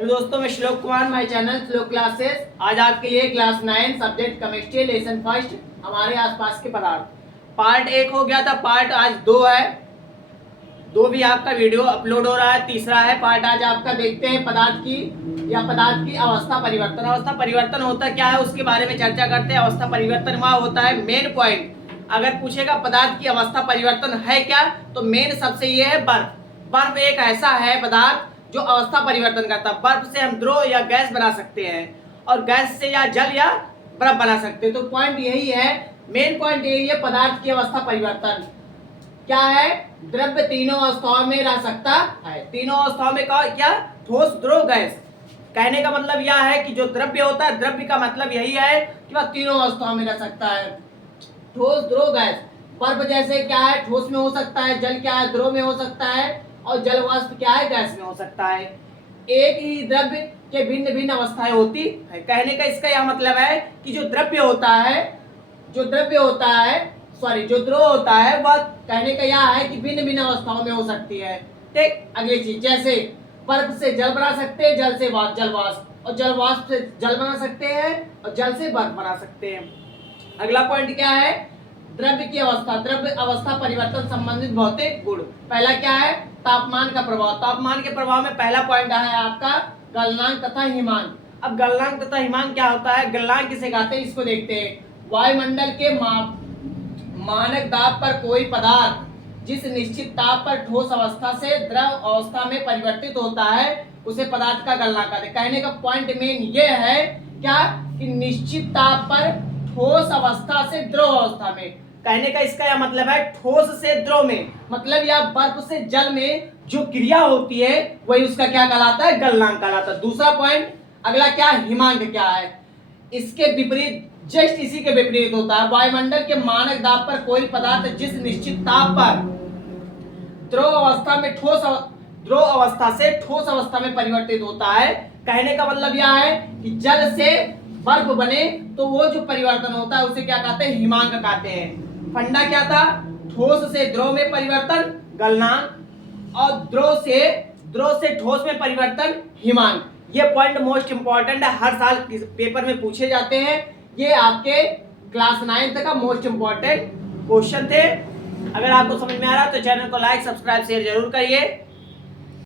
Hello दोस्तों, मैं श्लोक कुमार, माय चैनल श्लोक क्लासेस। आज आपके लिए class 9 subject chemistry lesson first हमारे आसपास के पदार्थ पार्ट 1 हो गया था। पार्ट आज 2 है। 2 भी आपका वीडियो अपलोड हो रहा है। तीसरा है पार्ट आज आपका। देखते हैं पदार्थ की अवस्था परिवर्तन। अवस्था परिवर्तन होता क्या है उसके बारे में चर्चा करते हैं। अवस्था परिवर्तन वहाँ होता है मेन पॉइंट। अगर पूछेगा पदार्थ की अवस्था परिवर्तन है क्या, तो मेन सबसे ये है बर्फ। बर्फ एक ऐसा है पदार्थ जो अवस्था परिवर्तन करता है। बर्फ से हम द्रव या गैस बना सकते हैं, और गैस से या जल या बर्फ बना सकते हैं। तो पॉइंट यही है, मेन पॉइंट यही है, पदार्थ की अवस्था परिवर्तन क्या है। द्रव्य तीनों अवस्थाओं में रह सकता है। तीनों अवस्थाओं में क्या? ठोस, द्रव, गैस। कहने का मतलब यह है कि जो द्रव्य होता है, द्रव्य का मतलब यही है कि वह तीनों अवस्थाओं में रह सकता है। ठोस, द्रव, गैस। बर्फ जैसे क्या है, ठोस में हो सकता है। जल क्या है, द्रव में हो सकता है। और जल वाष्प क्या है, गैस में हो सकता है। एक ही द्रव्य के भिन्न भिन्न अवस्थाएं होती है। कहने का इसका यह मतलब है कि जो द्रव्य होता है, जो द्रव होता है, वह कहने का यह है कि भिन्न भिन्न अवस्थाओं में हो सकती है। ठीक, अगली चीज, जैसे बर्फ से जल बना सकते हैं, जल से जल वाष्प, और जल वाष्प से जल बना सकते हैं, और जल से बर्फ बना सकते हैं। अगला पॉइंट क्या है? द्रव्य की अवस्था, द्रव्य अवस्था परिवर्तन संबंधित भौतिक गुण। पहला क्या है? तापमान का प्रभाव। तापमान के प्रभाव में पहला पॉइंट है आपका गलनांक तथा हिमांक। अब गलनांक तथा हिमांक क्या होता है? गलनांक किसे कहते हैं, इसको देखते हैं। वायुमंडल के मानक दाब पर कोई पदार्थ जिस निश्चित ताप पर ठोस अवस्था से द्रव अवस्था में परिवर्तित होता है, उसे पदार्थ का गलनांक कहते हैं। कहने का पॉइंट मेन ये है क्या, कि निश्चित ताप पर ठोस अवस्था से द्रव अवस्था में। कहने का इसका यह मतलब है ठोस से द्रव में, मतलब या बर्फ से जल में जो क्रिया होती है वही उसका क्या कहलाता है, गलनांक कहलाता है। दूसरा पॉइंट अगला क्या, हिमांक क्या है? इसके विपरीत, जस्ट इसी के विपरीत होता है। वायुमंडल के मानक दाब पर कोई पदार्थ जिस निश्चित ताप पर द्रव अवस्था में द्रव अवस्था से ठोस अवस्था में परिवर्तित होता है। कहने का मतलब यह है कि जल से बर्फ बने तो वो जो परिवर्तन होता है उसे क्या कहते हैं, हिमांक कहते हैं। फंडा क्या था? ठोस से द्रव में परिवर्तन गलनांक, और द्रव से ठोस में परिवर्तन हिमांक। ये पॉइंट मोस्ट इंपॉर्टेंट है, हर साल पेपर में पूछे जाते हैं। ये आपके क्लास 9 का मोस्ट इंपॉर्टेंट क्वेश्चन थे। अगर आपको समझ में आ रहा है तो चैनल को लाइक, सब्सक्राइब, शेयर जरूर करिए।